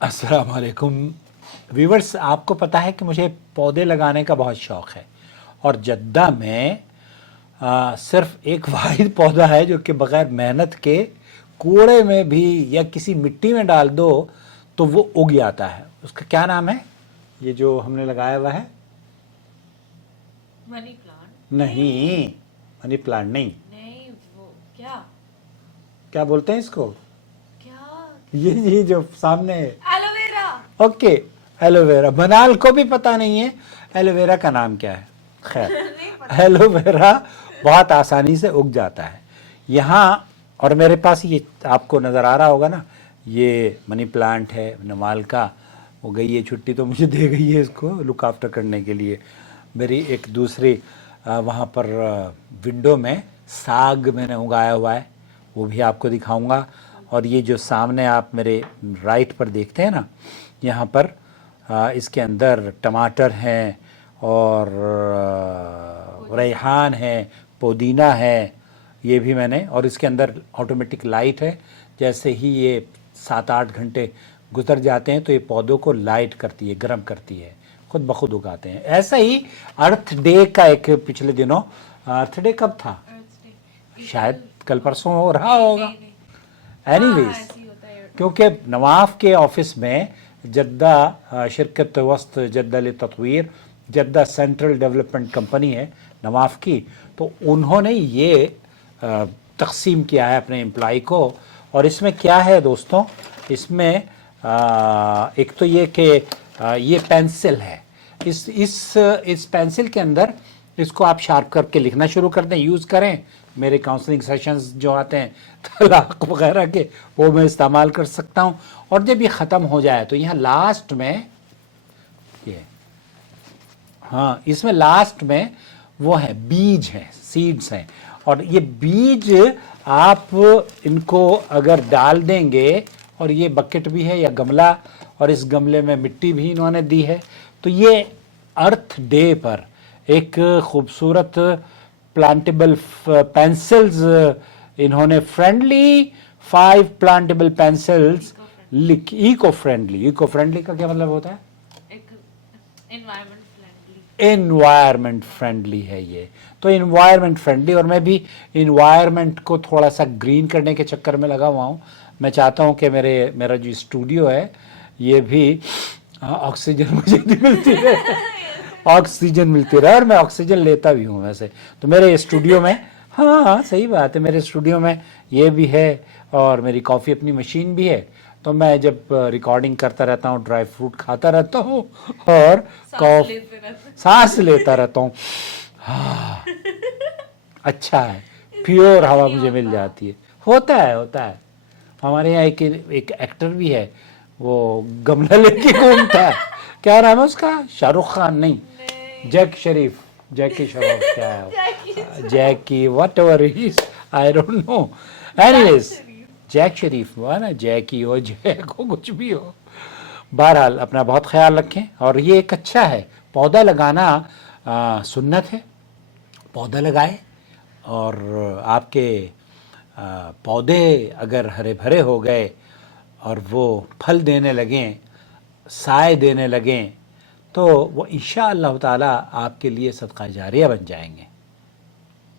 अस्सलाम वालेकुम व्यूवर्स। आपको पता है कि मुझे पौधे लगाने का बहुत शौक़ है और जद्दा में सिर्फ एक वाहिद पौधा है जो कि बग़ैर मेहनत के कूड़े में भी या किसी मिट्टी में डाल दो तो वो उग जाता है। उसका क्या नाम है ये जो हमने लगाया हुआ है? Money plant? नहीं, मनी प्लांट नहीं। नहीं, वो क्या क्या बोलते हैं इसको? क्या ये जो सामने है। एलोवेरा। Okay, aloe vera. मनाल को भी पता नहीं है एलोवेरा का नाम क्या है। खैर, नहीं पता। एलोवेरा बहुत आसानी से उग जाता है यहाँ। और मेरे पास ये आपको नज़र आ रहा होगा ना, ये मनी प्लांट है नमाल का। वो गई है छुट्टी तो मुझे दे गई है इसको लुक आफ्टर करने के लिए। मेरी एक दूसरी वहाँ पर विंडो में साग मैंने उगाया हुआ है, वो भी आपको दिखाऊंगा। और ये जो सामने आप मेरे राइट पर देखते हैं ना, यहाँ पर इसके अंदर टमाटर हैं और रेहान है, पुदीना है, ये भी मैंने। और इसके अंदर ऑटोमेटिक लाइट है। जैसे ही ये 7-8 घंटे गुजर जाते हैं तो ये पौधों को लाइट करती है, गर्म करती है, खुद ब खुद उगाते हैं। ऐसा ही अर्थ डे का एक पिछले दिनों, अर्थ डे कब था? शायद कल परसों हो रहा होगा। एनीवेज, क्योंकि नवाफ के ऑफिस में जद्दा शिरकत वस्त जद्दा तत्वीर, जद्दा सेंट्रल डेवलपमेंट कंपनी है नवाफ की, तो उन्होंने ये तकसीम किया है अपने एम्प्लॉय को। और इसमें क्या है दोस्तों, इसमें एक तो ये कि ये पेंसिल है। इस पेंसिल के अंदर इसको आप शार्प करके लिखना शुरू कर दें, यूज़ करें। मेरे काउंसलिंग सेशंस जो आते हैं तलाक वगैरह के, वो मैं इस्तेमाल कर सकता हूँ। और जब ये ख़त्म हो जाए तो यहाँ लास्ट में ये, हाँ, इसमें लास्ट में वो है बीज हैं, सीड्स हैं। और ये बीज आप इनको अगर डाल देंगे, और ये बकेट भी है या गमला, और इस गमले में मिट्टी भी इन्होंने दी है। तो ये अर्थ डे पर एक खूबसूरत प्लांटेबल पेंसिल्स इन्होंने फ्रेंडली 5 प्लांटेबल पेंसिल्स लिख। इको फ्रेंडली का क्या मतलब होता है? एक एनवायरनमेंट फ्रेंडली। एनवायरनमेंट फ्रेंडली है ये। तो एनवायरनमेंट फ्रेंडली, और मैं भी एनवायरनमेंट को थोड़ा सा ग्रीन करने के चक्कर में लगा हुआ हूँ। मैं चाहता हूँ कि मेरा जो स्टूडियो है ये भी ऑक्सीजन मुझे मिलती रहे, ऑक्सीजन मिलती रहे। और मैं ऑक्सीजन लेता भी हूँ वैसे तो मेरे स्टूडियो में। हाँ हाँ, सही बात है, मेरे स्टूडियो में ये भी है और मेरी कॉफ़ी अपनी मशीन भी है। तो मैं जब रिकॉर्डिंग करता रहता हूँ, ड्राई फ्रूट खाता रहता हूँ और सांस लेता रहता हूँ। हाँ, अच्छा है, प्योर हवा मुझे मिल जाती है। होता है। हमारे यहाँ एक एक्टर भी है, वो गमला लेके घूमता है। क्या नाम है उसका? शाहरुख खान नहीं, जैकी शरीफ क्या है, जैकी whatever is, I don't know. Anyways, जैक शरीफ हुआ ना, जैकी हो, जैक हो, कुछ भी हो। बहरहाल अपना बहुत ख्याल रखें। और ये एक अच्छा है, पौधा लगाना सुन्नत है। पौधा लगाए और आपके पौधे अगर हरे भरे हो गए और वो फल देने लगें, साए देने लगें, तो वो इंशाअल्लाह ताला आपके लिए सदका जारिया बन जाएंगे।